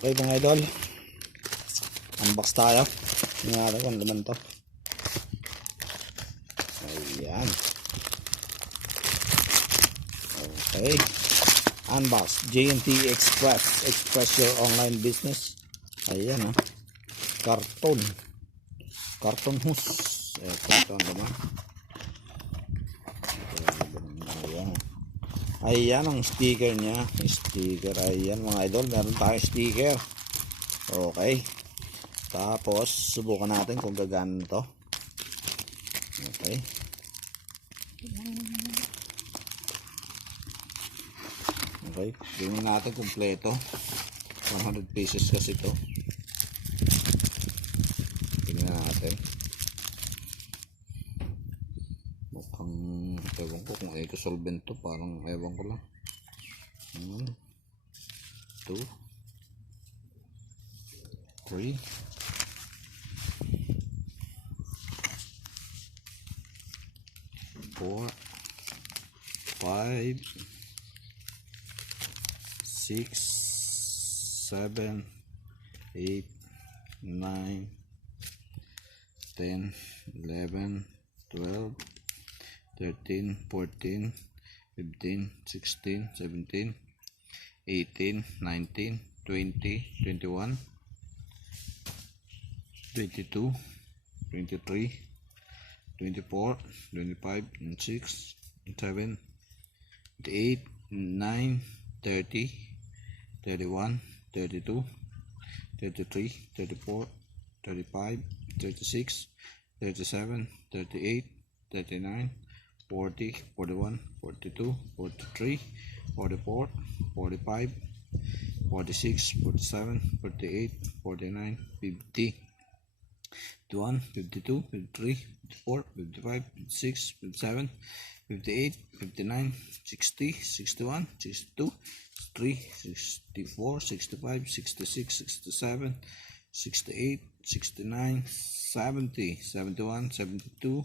Okay mga idol, unbox tayo. Tingnan natin kung laman to. Ayan. Okay. Unbox. J&T Express. Express your online business. Ayan oh. Karton. Karton hose. Ito ang laman. Ayan. Ayan ang sticker niya. Sticker. Ayan mga idol. Meron tayong sticker. Okay. Tapos subukan natin kung gagana to. Okay. Okay. Tingnan natin kumpleto. 100 pieces kasi to. Tingnan natin. Mukhang ewan ko kung eco-solvent to. Parang ewan ko lang. 1, 2, 3, 4, 5, 6, 7, 8, 9, 10, 11, 12, 13, 14, 15, 16, 17, 18, 19, 20, 21, 22, 23, 24, 25, 26, 27, 28, 9, 30, 31, 32, 33, 34, 35, 36, 37, 38, 39, 40, 41, 42, 43, 44, 45, 46, 47, 48, 49, 50, 51, 52, 53, 54, 55, 56, 57, 58, 59, 60, 61, 62, 63, 64, 65, 66, 67, 68, 69, 70, 71, 72,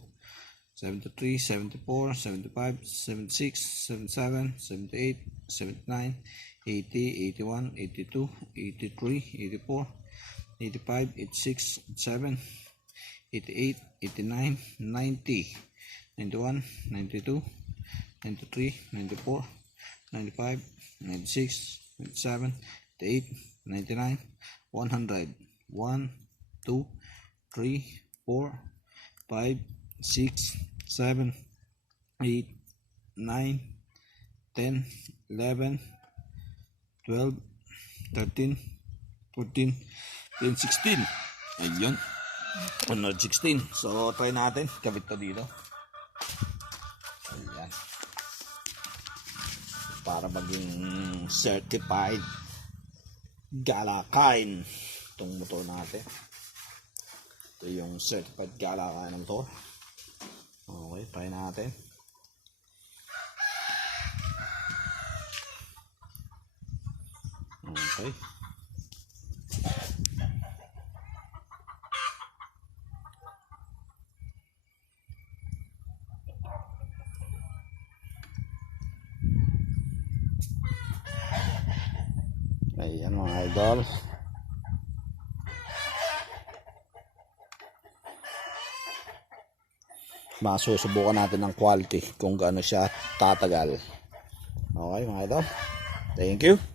73, 74, 75, 76, 77, 78, 79, 80, 81, 82, 83, 84, 85, 86, 87, 88, 89, 90, 91, 92, 93, 94, 95, 96, 97, 98, 99, 100, 1, 2, 3, 4, 5, 6, 7, 8, 9, 10, 11, 12, 13, 14, 15, 16. Ayun. 116. So, try natin. Kabit to dito. Ayan. Para maging certified galakain itong motor natin. Ito yung certified galakain ng motor. Okay, try natin. Okay. Ayan mga idol. Masusubukan natin ng quality kung gaano siya tatagal. Okay mga idol. Thank you.